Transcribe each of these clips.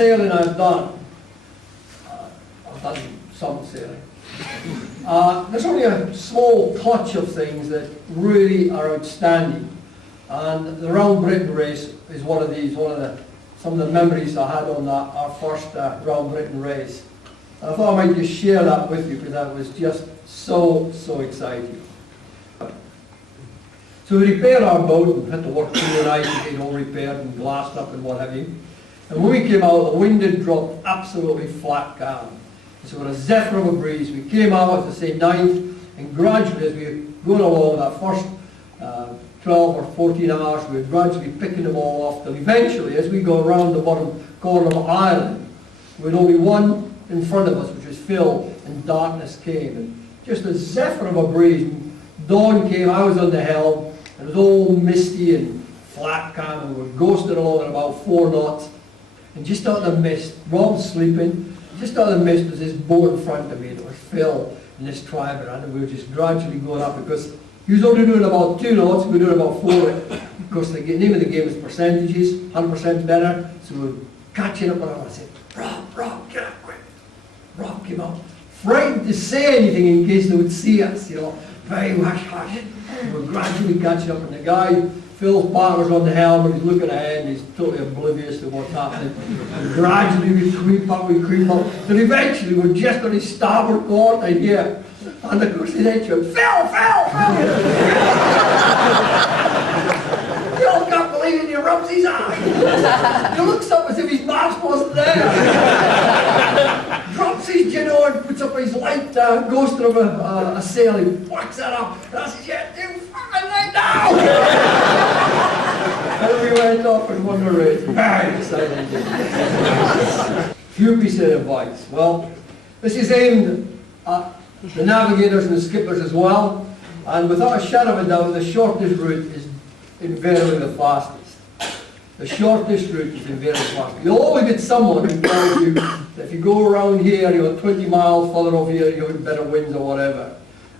sailing I've done some sailing. There's only a small touch of things that really are outstanding. And the Round Britain race is one of these, some of the memories I had on that, our first Round Britain race. And I thought I might just share that with you because that was just so exciting. So we repaired our boat and had to work through the night to get it all repaired and glassed up and what have you. And when we came out, the wind had dropped absolutely flat calm. So with a zephyr of a breeze, we came out, as I say, 9th, and gradually as we were going along that first 12 or 14 hours, we were gradually picking them all off, till eventually, as we go around the bottom corner of the island, we had only one in front of us, which was Phil, and darkness came. And just a zephyr of a breeze, and dawn came, I was on the helm, and it was all misty and flat calm, and we were ghosted along at about 4 knots, and just out of the mist, Rob's sleeping, just out of the mist was this boat in front of me, and it was Phil and this trimaran, and we were just gradually going up because he was only doing about 2 knots, we were doing about 4. Of course, the name of the game was percentages, 100% better, so we were catching up on him. I said, Rob, get up quick. Rob came out, frightened to say anything in case they would see us, very hush. We were gradually catching up, and the guy, Phil's partner's on the helm, and he's looking ahead, and he's totally oblivious to what's happening. And gradually we creep up, and eventually we're just on his starboard quarter here. And of course he then shouts, Phil! Phil can't believe it, he rubs his eye. He looks up as if his mask wasn't there. Drops his gin and puts up his light ghost of a sail, he whacks that up, and I says, yeah, do fucking lay down! And we went off and won the race. Very exciting. Few pieces of advice. Well, this is aimed at the navigators and the skippers as well, and without a shadow of a doubt, the shortest route is invariably the fastest. The shortest route is invariably the fastest. You'll always get someone who tells you that if you go around here, you're 20 miles further over here, you have better winds or whatever.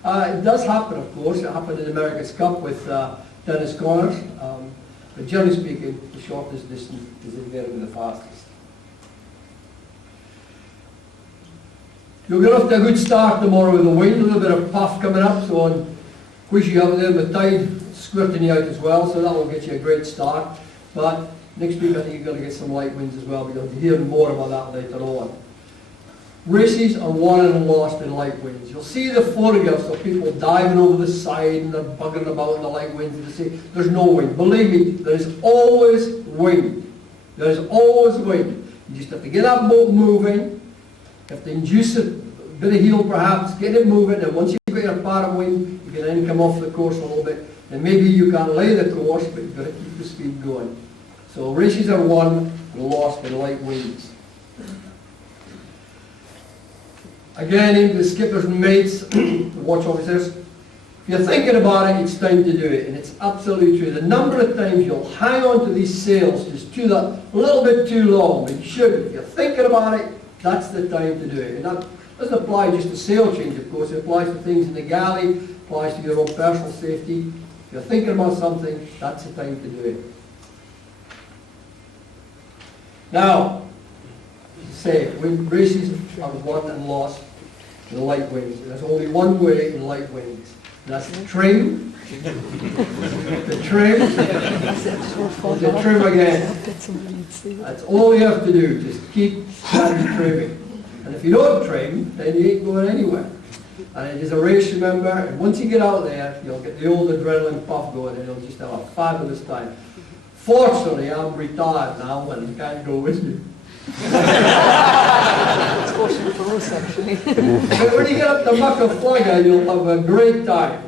It does happen, of course. It happened in the America's Cup with Dennis Connors, but generally speaking, the shortest distance is invariably the fastest. You'll get off to a good start tomorrow with the wind, a little bit of puff coming up, so on squishy out there, the tide squirting you out as well, so that will get you a great start. But next week I think you're going to get some light winds as well, because you'll hear more about that later on. Races are won and lost in light winds. You'll see the photographs of people diving over the side and they're buggering about in the light winds, and they say, there's no wind. Believe me, there's always wind. There's always wind. You just have to get that boat moving. You have to induce a bit of heel perhaps, get it moving, and once you've got your part of wind, you can then come off the course a little bit. And maybe you can lay the course, but you've got to keep the speed going. So races are won and lost in light winds. Again, into the skippers and mates, the watch officers, if you're thinking about it, it's time to do it. And it's absolutely true. The number of times you'll hang on to these sails just a little bit too long, and you shouldn't. If you're thinking about it, that's the time to do it. And that doesn't apply just to sail change, of course. It applies to things in the galley, applies to your own personal safety. If you're thinking about something, that's the time to do it. Now, say, races are won and lost in the light winds. There's only one way in light winds. And that's the trim. The trim. The trim again. That's all you have to do. Just keep steady trimming. And if you don't trim, then you ain't going anywhere. And it is a race, remember, and once you get out there, you'll get the old adrenaline puff going, and you'll just have a fabulous time. Fortunately, I'm retired now, and I can't go with you. It's fortunate for us, actually. But when you get up to Muckaflugga, you'll have a great time.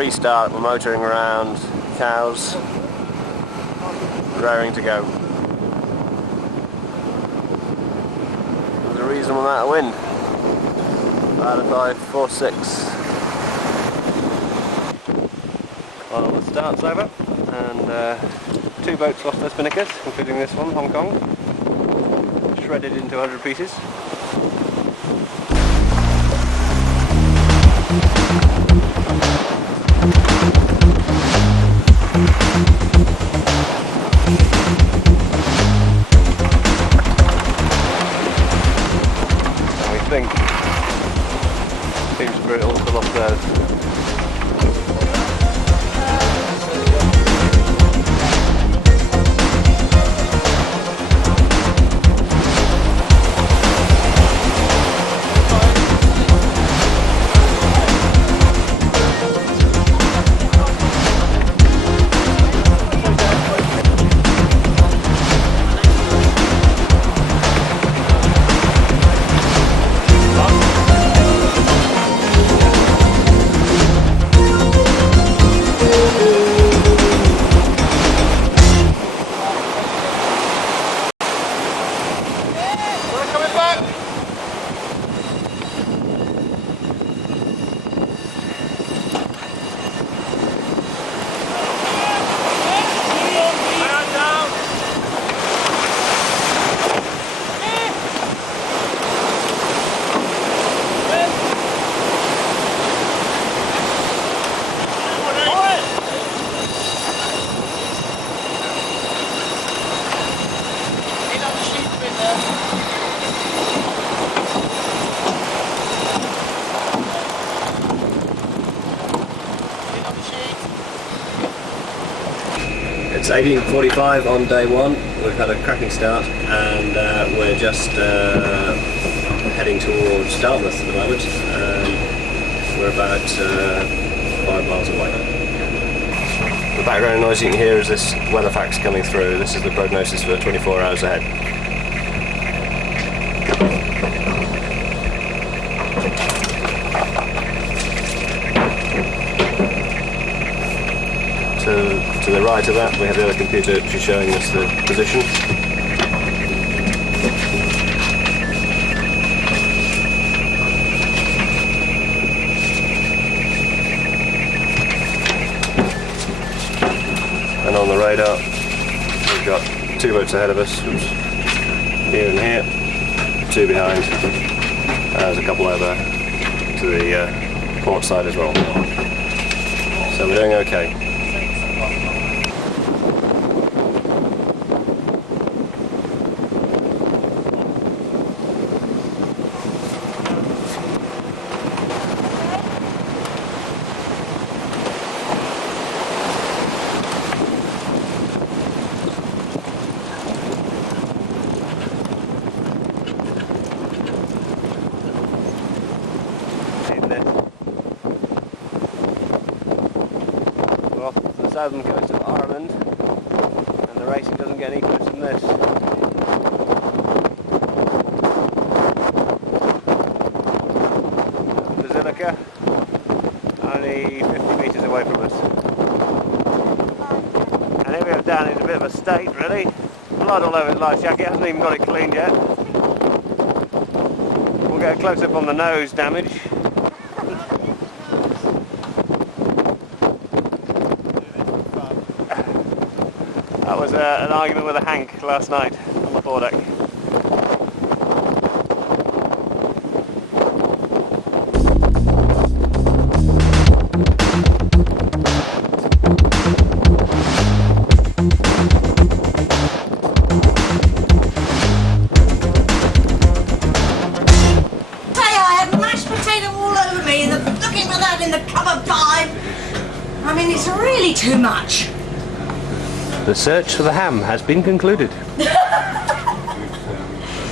free start, we're motoring around, cows raring to go. There's a reasonable amount of wind. About a 5, 4, 6. Well, the start's over, and 2 boats lost their spinnakers, including this one, Hong Kong, shredded into 100 pieces. And we think Team Spirit also lost theirs. It's 18:45 on day one. We've had a cracking start, and we're just heading towards Dartmouth at the moment. We're about 5 miles away. The background noise you can hear is this weather fax coming through. This is the prognosis for 24 hours ahead. To the right of that we have the other computer which is showing us the position. And on the radar we've got 2 boats ahead of us, here and here, 2 behind, there's a couple over to the port side as well. So we're doing okay. We're off the southern coast of Ireland, and the racing doesn't get any closer than this. Basilica, only 50 metres away from us. And here we have Dan, who's a bit of a state really. Blood all over his life jacket, hasn't even got it cleaned yet. We'll get a close up on the nose damage. That was an argument with a Hank last night on the foredeck. In the cup of pie. I mean, it's really too much. The search for the ham has been concluded.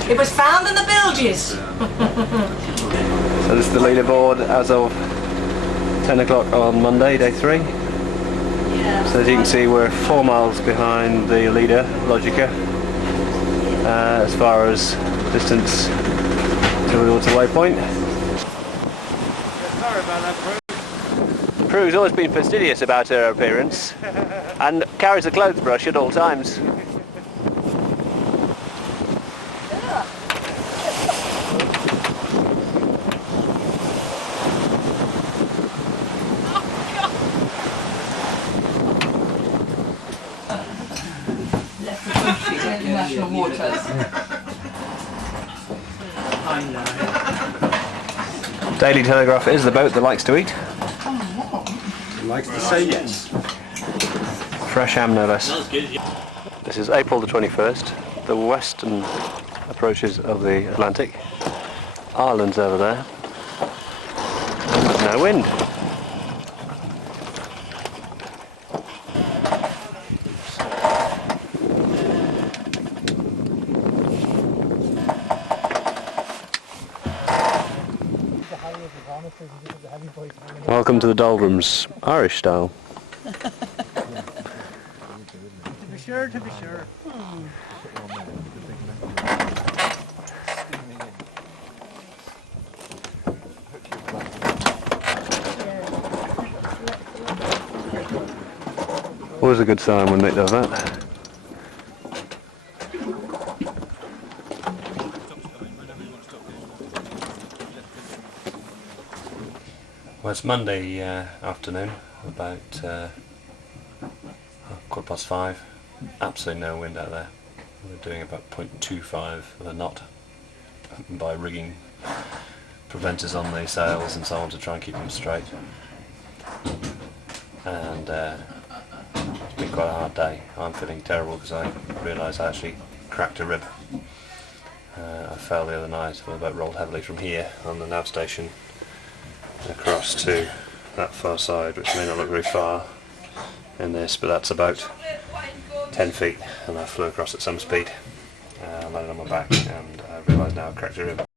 It was found in the bilges. So this is the leaderboard as of 10 o'clock on Monday, day 3. So as you can see, we're 4 miles behind the leader, Logica, as far as distance towards the waypoint. Sorry about that, Bruce. Prue's always been fastidious about her appearance and carries a clothes brush at all times. International waters. Daily Telegraph is the boat that likes to eat. He likes to say yes. Fresh ham, no less. This is April the 21st, the western approaches of the Atlantic. Ireland's over there. No wind. Welcome to the doldrums, Irish style. To be sure, to be sure. Always a good sign when Nick does that. Well, it's Monday afternoon, about 5:15. Absolutely no wind out there. We're doing about 0.25 of a knot by rigging preventers on the sails and so on to try and keep them straight. And it's been quite a hard day. I'm feeling terrible because I realised I actually cracked a rib. I fell the other night when the boat rolled heavily from here on the nav station across to that far side, which may not look very far in this, but that's about 10 feet, and I flew across at some speed, landed on my back, and I realised now I cracked a rib.